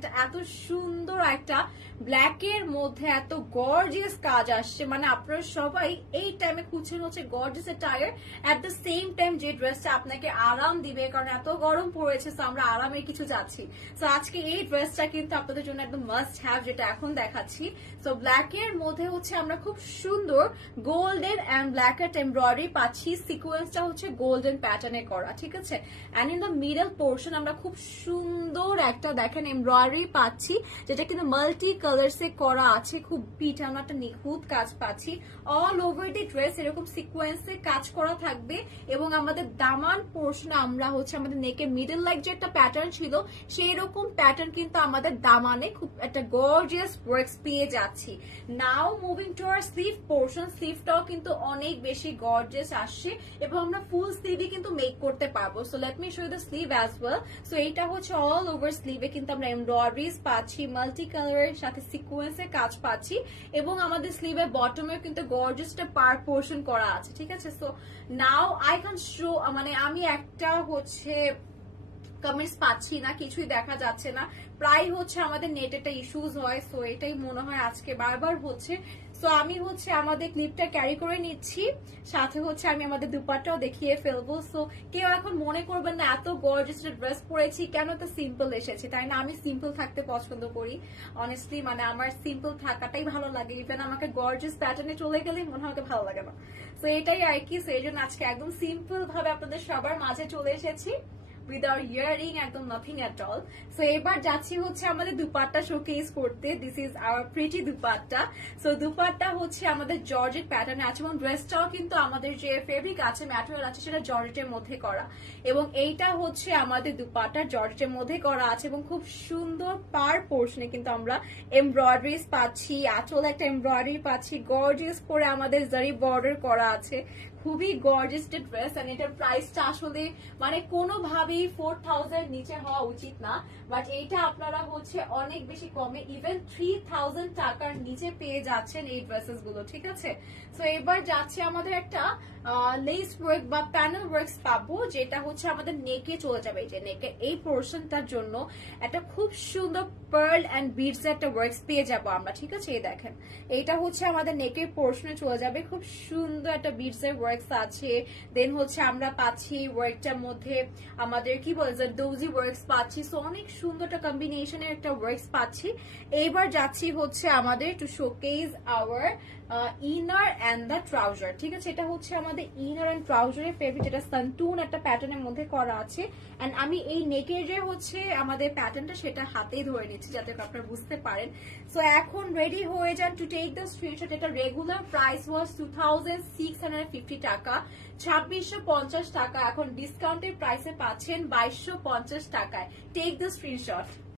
এটা এত সুন্দর একটা ব্ল্যাকের মধ্যে এত গর্জিয়াস কাজ আসছে, মানে আপনারা সবাই এই টাইমে খুঁজছেন হচ্ছে gorgeous attire, at the same time যে ড্রেসটা আপনাকে আরাম দিবে, কারণ এত গরম পড়েছে, তো আমরা আরামের কিছু যাচ্ছি। তো আজকে এই ড্রেসটা কিন্তু আপনাদের জন্য একদম মাস্ট হ্যাভ, যেটা এখন দেখাচ্ছি। তো ব্ল্যাকের মধ্যে হচ্ছে আমরা খুব সুন্দর গোল্ডেন এন্ড ব্ল্যাক এমব্রয়ডারি পাচ্ছি, সিকোয়েন্সটা হচ্ছে গোল্ডেন প্যাটার্নে করা, ঠিক আছে। And in the middle portion আমরা খুব সুন্দর একটা দেখেন এমব্রয়ডারি পাচ্ছি, যেটা কিন্তু মাল্টি কালার্সে করা আছে, খুব পিটানো একটা নিখুঁত কাজ পাচ্ছি। অল ওভার দি ড্রেস এরকম সিকোয়েন্সে কাজ করা থাকবে, এবং আমাদের দামান পোর্শনে আমরা হচ্ছে আমাদের নেকের মিডল লাইক যে একটা প্যাটার্ন ছিল, সেই রকম প্যাটার্ন কিন্তু আমাদের দামানে খুব একটা গর্জিয়াস ওয়ার্কস পেয়ে যাচ্ছি। Now moving to our sleeve portion, স্লিভটাও কিন্তু অনেক বেশি গর্জিয়াস আসছে, এবং আমরা ফুল স্লিভই কিন্তু মেক করতে পারবো। So let me show the sleeve as well. So এইটা হচ্ছে অল ওভার স্লিভে কিন্তু আমরা এমব্রয়ডারিজ পাচ্ছি, মাল্টি কালারের সাথে সিকোয়েন্সের কাজ পাচ্ছি, এবং আমাদের স্লিভের বটমে কিন্তু গর্জিয়াস একটা পার পোর্শন করা আছে, ঠিক আছে। So now I can show, মানে আমি একটা হচ্ছে কমেন্টস পাচ্ছি না, কিছুই দেখা যাচ্ছে না, প্রায় হচ্ছে আমাদের নেট একটা ইস্যুজ হয়। সো এটাই মনে হয় আজকে বারবার হচ্ছে। সো আমি হচ্ছে আমাদের ক্লিপটা ক্যারি করে নিচ্ছি, সাথে হচ্ছে আমি আমাদের দুপাট্টাও দেখিয়ে ফেলবো। সো কেউ এখন মনে করবেন না এত গর্জিয়াস ড্রেস পরেছি কেন, তো সিম্পল এসেছে, তাই না। আমি সিম্পল থাকতে পছন্দ করি অনেস্টলি, মানে আমার সিম্পল থাকাটাই ভালো লাগে। ইভেন আমাকে গর্জিয়াস প্যাটার্নে চলে গেলেই মনে হয় ভালো লাগে না। সো এটাই আর কি। সো এই জন্য আজকে একদম সিম্পল ভাবে আপনাদের সবার মাঝে চলে এসেছি, উইদাউট ইয়ারিং, একদম নাথিং এট অল। সো এবার যাচ্ছি হচ্ছে আমাদের দুপাট্টা শোকেস করতে। This is our pretty dupatta. So dupatta হচ্ছে আমাদের জর্জেট প্যাটার্নে আছে, এবং ড্রেসটাও কিন্তু আমাদের যে ফেব্রিক আছে, ম্যাটেরিয়াল আছে, সেটা জর্জেটের মধ্যে করা, এবং এইটা হচ্ছে আমাদের দুপাট্টা জর্জেটের মধ্যে করা আছে, এবং খুব সুন্দর পার পোর্শনে কিন্তু আমরা এমব্রয়ডারিজ পাচ্ছি, আঁচলে একটা এমব্রয়ডারি পাচ্ছি, গর্জিয়াস করে আমাদের জারি বর্ডার করা আছে, খুবই গর্জিয়াস ড্রেস। এন্ড এটার প্রাইসটা আসলে মানে কোনোভাবেই 4000 নিচে হওয়া উচিত না, বাট এইটা আপনারা হচ্ছে অনেক বেশি কমে, ইভেন 3000 টাকার নিচে পেয়ে যাচ্ছেন এই ড্রেসেস গুলো, ঠিক আছে। সো এবার যাচ্ছে আমাদের একটা লেস ওয়ার্ক বা প্যানেল ওয়ার্কস পাবো, যেটা হচ্ছে আমাদের নেকে চলে যাবে। যে নেকে এই পোর্শনটার জন্য একটা খুব সুন্দর পার্ল এন্ড বিডস একটা ওয়ার্কস পেয়ে যাবো আমরা, ঠিক আছে। এই দেখেন, এইটা হচ্ছে আমাদের নেকের পোর্শনে চলে যাবে, খুব সুন্দর একটা বিডস এর ওয়ার্কস আছে। দেন হচ্ছে আমরা পাচ্ছি ওয়ার্কটার মধ্যে আমাদের কি বলে ডোজি ওয়ার্কস পাচ্ছি। সো অনেক সুন্দর একটা কম্বিনেশনের একটা ওয়ার্কস পাচ্ছি। এইবার যাচ্ছি হচ্ছে আমাদের to showcase our inner and the trouser, ঠিক আছে। এটা হচ্ছে আমাদের ইনার এন্ড ট্রাউজারের ফেব্রিক, যেটা সানটুন একটা প্যাটার্নের মধ্যে করা আছে। এন্ড আমি এই নেকের যে হচ্ছে আমাদের প্যাটার্নটা সেটা হাতেই ধরে নিচ্ছি, যাতে আপনারা বুঝতে পারেন। সো এখন রেডি হয়ে যান টু টেক দ্য স্ক্রিনশট। এটা রেগুলার প্রাইস ওয়াজ 2650 টাকা, 2650 টাকা, এখন ডিসকাউন্টের প্রাইসে পাচ্ছেন 2250 টাকায়। Take the screenshot.